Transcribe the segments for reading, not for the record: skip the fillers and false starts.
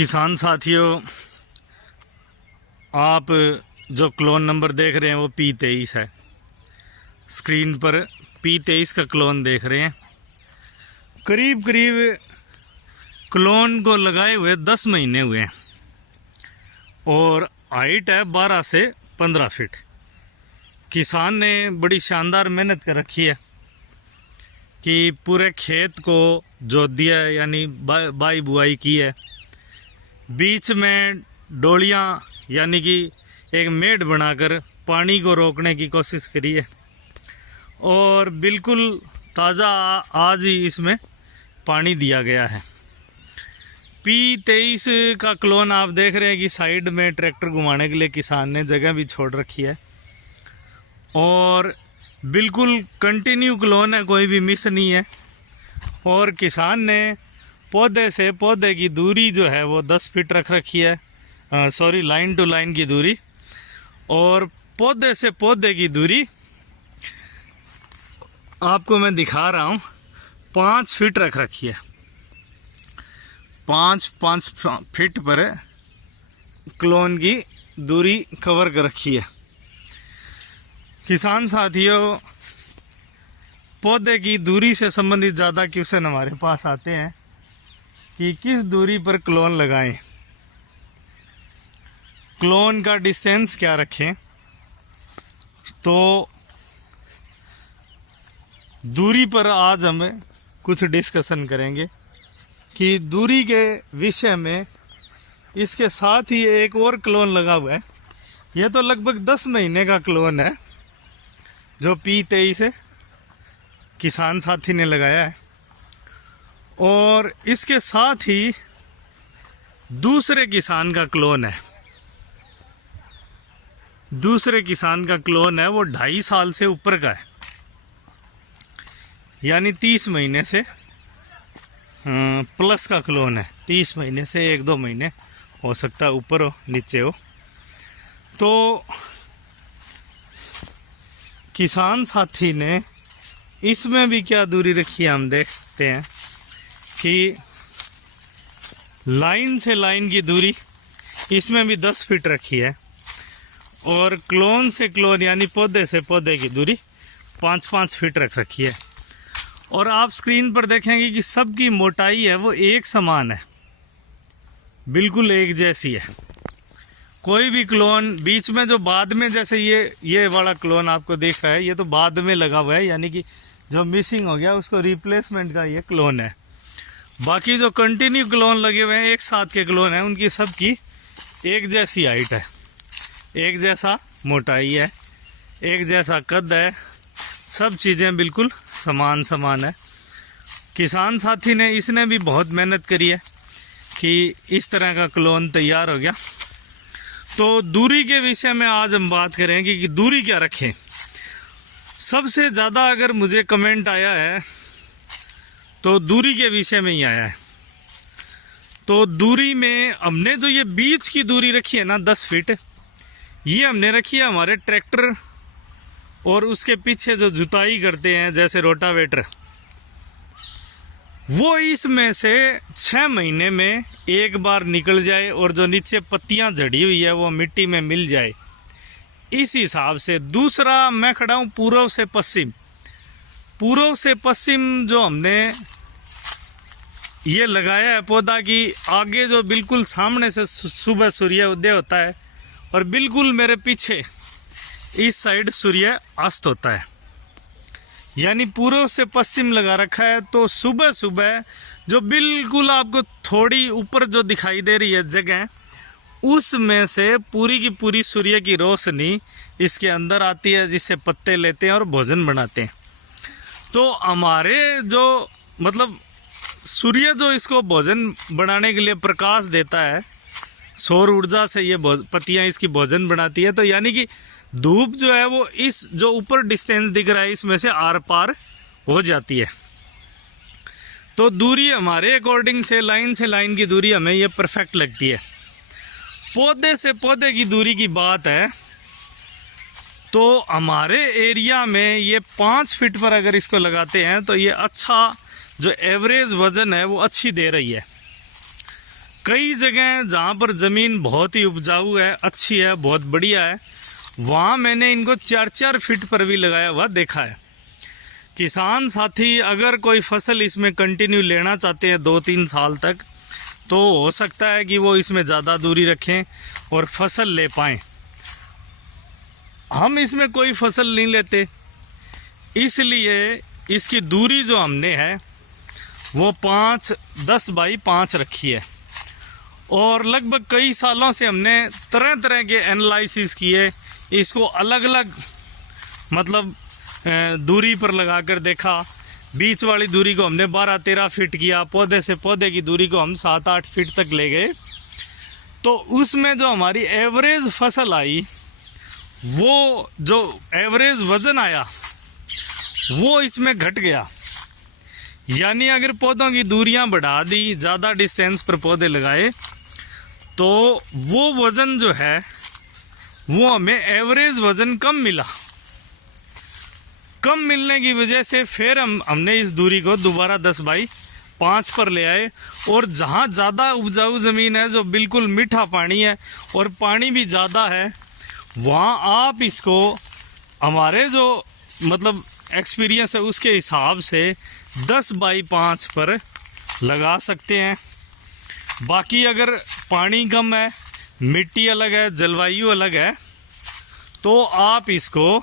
किसान साथियों, आप जो क्लोन नंबर देख रहे हैं वो P23 है। स्क्रीन पर P23 का क्लोन देख रहे हैं। करीब करीब क्लोन को लगाए हुए 10 महीने हुए हैं और हाइट है 12 से 15 फीट। किसान ने बड़ी शानदार मेहनत कर रखी है कि पूरे खेत को जोत दिया है, यानी बाई बुआई की है। बीच में डोलियाँ यानी कि एक मेड बनाकर पानी को रोकने की कोशिश करी है और बिल्कुल ताज़ा आज ही इसमें पानी दिया गया है। P23 का क्लोन आप देख रहे हैं कि साइड में ट्रैक्टर घुमाने के लिए किसान ने जगह भी छोड़ रखी है और बिल्कुल कंटिन्यू क्लोन है, कोई भी मिस नहीं है। और किसान ने पौधे से पौधे की दूरी जो है वो 10 फीट रख रखी है, लाइन टू लाइन की दूरी, और पौधे से पौधे की दूरी आपको मैं दिखा रहा हूँ 5 फीट रख रखी है। 5 फीट पर क्लोन की दूरी कवर कर रखी है। किसान साथियों, पौधे की दूरी से संबंधित ज़्यादा क्वेश्चन हमारे पास आते हैं कि किस दूरी पर क्लोन लगाएं, क्लोन का डिस्टेंस क्या रखें। तो दूरी पर आज हम कुछ डिस्कशन करेंगे कि दूरी के विषय में। इसके साथ ही एक और क्लोन लगा हुआ है। यह तो लगभग 10 महीने का क्लोन है जो P23 है, किसान साथी ने लगाया है। और इसके साथ ही दूसरे किसान का क्लोन है। दूसरे किसान का क्लोन है, वो 2.5 साल से ऊपर का है, यानी 30 महीने से प्लस का क्लोन है। 30 महीने से 1-2 महीने हो सकता है ऊपर हो नीचे हो। तो किसान साथी ने इसमें भी क्या दूरी रखी है, हम देख सकते हैं कि लाइन से लाइन की दूरी इसमें भी 10 फीट रखी है और क्लोन से क्लोन यानी पौधे से पौधे की दूरी 5-5 फीट रख रखी है। और आप स्क्रीन पर देखेंगे कि सबकी मोटाई है वो एक समान है, बिल्कुल एक जैसी है। कोई भी क्लोन बीच में जो बाद में, जैसे ये वाला क्लोन आपको देख रहा है, ये तो बाद में लगा हुआ है, यानी कि जो मिसिंग हो गया उसको रिप्लेसमेंट का ये क्लोन है। बाकी जो कंटिन्यू क्लोन लगे हुए हैं, एक साथ के क्लोन हैं, उनकी सबकी एक जैसी हाइट है, एक जैसा मोटाई है, एक जैसा कद है, सब चीज़ें बिल्कुल समान है। किसान साथी ने इसने भी बहुत मेहनत करी है कि इस तरह का क्लोन तैयार हो गया। तो दूरी के विषय में आज हम बात करेंगे कि दूरी क्या रखें। सबसे ज़्यादा अगर मुझे कमेंट आया है तो दूरी के विषय में ही आया है। तो दूरी में हमने जो ये बीच की दूरी रखी है ना 10 फीट, ये हमने रखी है हमारे ट्रैक्टर और उसके पीछे जो जुताई करते हैं जैसे रोटावेटर, वो इसमें से 6 महीने में एक बार निकल जाए और जो नीचे पत्तियां झड़ी हुई है वो मिट्टी में मिल जाए, इस हिसाब से। दूसरा मैं खड़ा हूँ पूर्व से पश्चिम। पूर्व से पश्चिम जो हमने ये लगाया है पौधा की आगे, जो बिल्कुल सामने से सुबह सूर्य उदय होता है और बिल्कुल मेरे पीछे इस साइड सूर्य अस्त होता है, यानी पूर्व से पश्चिम लगा रखा है। तो सुबह सुबह जो बिल्कुल आपको थोड़ी ऊपर जो दिखाई दे रही है जगह, उसमें से पूरी की पूरी सूर्य की रोशनी इसके अंदर आती है, जिससे पत्ते लेते हैं और भोजन बनाते हैं। तो हमारे जो मतलब सूर्य जो इसको भोजन बनाने के लिए प्रकाश देता है, सौर ऊर्जा से ये पत्तियां इसकी भोजन बनाती है। तो यानी कि धूप जो है वो इस जो ऊपर डिस्टेंस दिख रहा है इसमें से आर पार हो जाती है। तो दूरी हमारे अकॉर्डिंग से लाइन की दूरी हमें ये परफेक्ट लगती है। पौधे से पौधे की दूरी की बात है तो हमारे एरिया में ये 5 फीट पर अगर इसको लगाते हैं तो ये अच्छा जो एवरेज वजन है वो अच्छी दे रही है। कई जगह जहाँ पर ज़मीन बहुत ही उपजाऊ है, अच्छी है, बहुत बढ़िया है, वहाँ मैंने इनको 4-4 फीट पर भी लगाया हुआ देखा है। किसान साथी अगर कोई फसल इसमें कंटिन्यू लेना चाहते हैं 2-3 साल तक, तो हो सकता है कि वो इसमें ज़्यादा दूरी रखें और फसल ले पाएँ। हम इसमें कोई फसल नहीं लेते, इसलिए इसकी दूरी जो हमने है वो 10 बाई 5 रखी है। और लगभग कई सालों से हमने तरह तरह के एनालिसिस किए, इसको अलग अलग मतलब दूरी पर लगा कर देखा। बीच वाली दूरी को हमने 12-13 फीट किया, पौधे से पौधे की दूरी को हम 7-8 फीट तक ले गए। तो उसमें जो हमारी एवरेज फसल आई, वो जो एवरेज वज़न आया वो इसमें घट गया। यानी अगर पौधों की दूरियां बढ़ा दी, ज़्यादा डिस्टेंस पर पौधे लगाए, तो वो वज़न जो है वो हमें एवरेज वज़न कम मिला। कम मिलने की वजह से फिर हमने इस दूरी को दोबारा 10 बाई 5 पर ले आए। और जहाँ ज़्यादा उपजाऊ ज़मीन है, जो बिल्कुल मीठा पानी है और पानी भी ज़्यादा है, वहाँ आप इसको हमारे जो मतलब एक्सपीरियंस है उसके हिसाब से 10 बाई 5 पर लगा सकते हैं। बाकी अगर पानी कम है, मिट्टी अलग है, जलवायु अलग है, तो आप इसको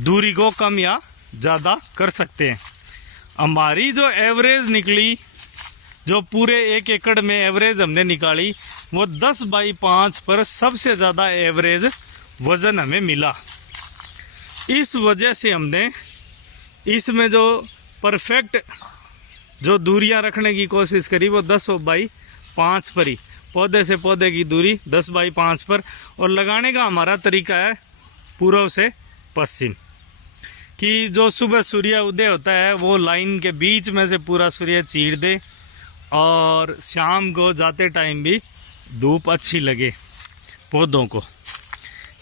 दूरी को कम या ज़्यादा कर सकते हैं। हमारी जो एवरेज निकली, जो पूरे 1 एकड़ में एवरेज हमने निकाली, वो 10 बाई 5 पर सबसे ज़्यादा एवरेज वज़न हमें मिला। इस वजह से हमने इसमें जो परफेक्ट जो दूरियां रखने की कोशिश करी वो 10 बाई 5 पर ही, पौधे से पौधे की दूरी 10 बाई 5 पर। और लगाने का हमारा तरीका है पूर्व से पश्चिम, कि जो सुबह सूर्य उदय होता है वो लाइन के बीच में से पूरा सूर्य चीर दे, और शाम को जाते टाइम भी धूप अच्छी लगे पौधों को।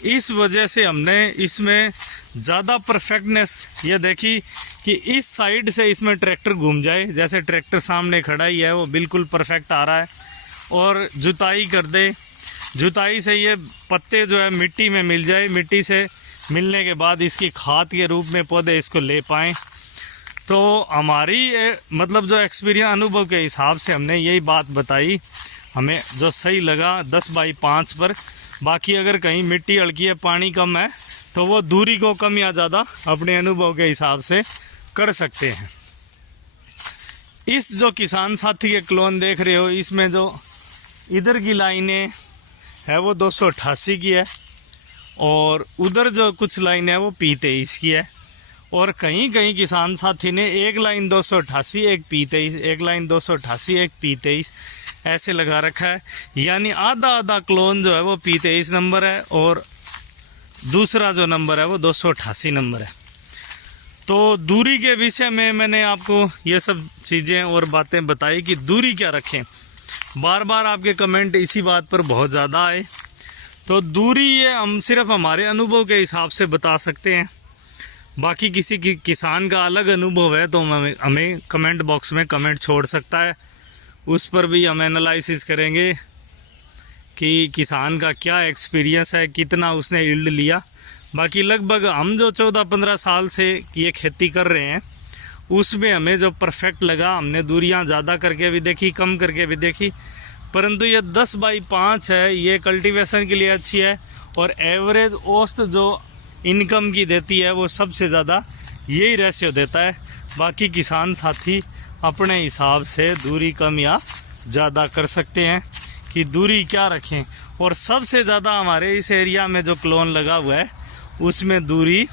इस वजह से हमने इसमें ज़्यादा परफेक्टनेस ये देखी कि इस साइड से इसमें ट्रैक्टर घूम जाए, जैसे ट्रैक्टर सामने खड़ा ही है वो बिल्कुल परफेक्ट आ रहा है। और जुताई कर दे, जुताई से ये पत्ते जो है मिट्टी में मिल जाए, मिट्टी से मिलने के बाद इसकी खाद के रूप में पौधे इसको ले पाएँ। तो हमारी मतलब जो एक्सपीरियंस अनुभव के हिसाब से हमने यही बात बताई, हमें जो सही लगा 10 बाई 5 पर। बाकी अगर कहीं मिट्टी हल्की है, पानी कम है, तो वो दूरी को कम या ज़्यादा अपने अनुभव के हिसाब से कर सकते हैं। इस जो किसान साथी के क्लोन देख रहे हो, इसमें जो इधर की लाइनें है वो 288 की है, और उधर जो कुछ लाइन है वो P23 की है। और कहीं कहीं किसान साथी ने एक लाइन 288, एक P23, एक लाइन 288, एक P23 ऐसे लगा रखा है। यानी आधा आधा क्लोन जो है वो P23 नंबर है, और दूसरा जो नंबर है वो 288 नंबर है। तो दूरी के विषय में मैंने आपको ये सब चीज़ें और बातें बताई कि दूरी क्या रखें। बार बार आपके कमेंट इसी बात पर बहुत ज़्यादा आए। तो दूरी ये हम सिर्फ हमारे अनुभव के हिसाब से बता सकते हैं। बाकी किसी किसान का अलग अनुभव है तो हमें कमेंट बॉक्स में कमेंट छोड़ सकता है, उस पर भी हम एनालिसिस करेंगे कि किसान का क्या एक्सपीरियंस है, कितना उसने यील्ड लिया। बाकी लगभग हम जो 14-15 साल से ये खेती कर रहे हैं उसमें हमें जो परफेक्ट लगा, हमने दूरियां ज़्यादा करके भी देखी, कम करके भी देखी, परंतु ये 10 बाई 5 है, ये कल्टीवेशन के लिए अच्छी है। और एवरेज औसत जो इनकम की देती है वो सबसे ज़्यादा यही रेशियो देता है। बाकी किसान साथी अपने हिसाब से दूरी कम या ज़्यादा कर सकते हैं कि दूरी क्या रखें। और सबसे ज़्यादा हमारे इस एरिया में जो क्लोन लगा हुआ है उसमें दूरी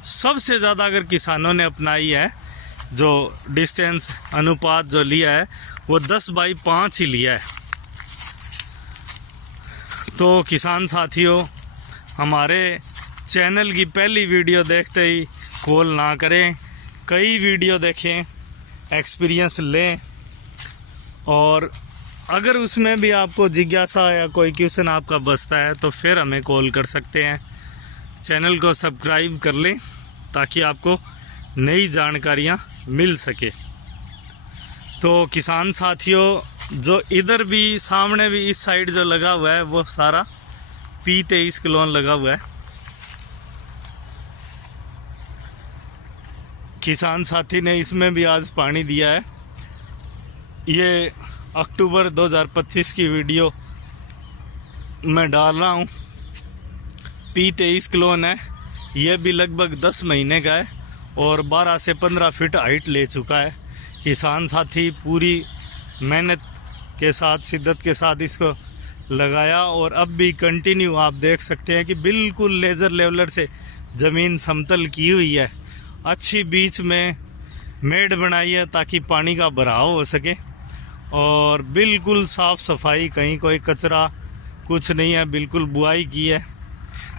सबसे ज़्यादा अगर किसानों ने अपनाई है, जो डिस्टेंस अनुपात जो लिया है वो 10 बाई 5 ही लिया है। तो किसान साथियों, हमारे चैनल की पहली वीडियो देखते ही कॉल ना करें, कई वीडियो देखें, एक्सपीरियंस लें, और अगर उसमें भी आपको जिज्ञासा या कोई क्वेश्चन आपका बचता है तो फिर हमें कॉल कर सकते हैं। चैनल को सब्सक्राइब कर लें ताकि आपको नई जानकारियाँ मिल सके। तो किसान साथियों, जो इधर भी सामने भी इस साइड जो लगा हुआ है वो सारा P23 क्लोन लगा हुआ है। किसान साथी ने इसमें भी आज पानी दिया है। ये अक्टूबर 2025 की वीडियो मैं डाल रहा हूँ। P23 क्लोन है, ये भी लगभग 10 महीने का है और 12 से 15 फीट हाइट ले चुका है। किसान साथी पूरी मेहनत के साथ, शिद्दत के साथ इसको लगाया और अब भी कंटिन्यू आप देख सकते हैं कि बिल्कुल लेज़र लेवलर से ज़मीन समतल की हुई है। अच्छी बीच में मेड़ बनाई है ताकि पानी का बहाव हो सके और बिल्कुल साफ़ सफाई, कहीं कोई कचरा कुछ नहीं है, बिल्कुल बुआई की है।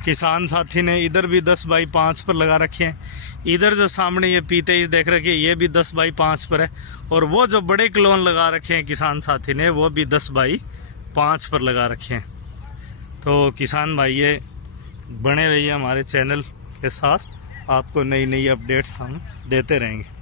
किसान साथी ने इधर भी 10 बाई 5 पर लगा रखे हैं। इधर जो सामने ये P23 देख रखे हैं ये भी 10 बाई 5 पर है और वो जो बड़े क्लोन लगा रखे हैं किसान साथी ने वो भी 10 बाई 5 पर लगा रखे हैं। तो किसान भाई ये बने रहिए हमारे चैनल के साथ, आपको नई नई अपडेट्स हम देते रहेंगे।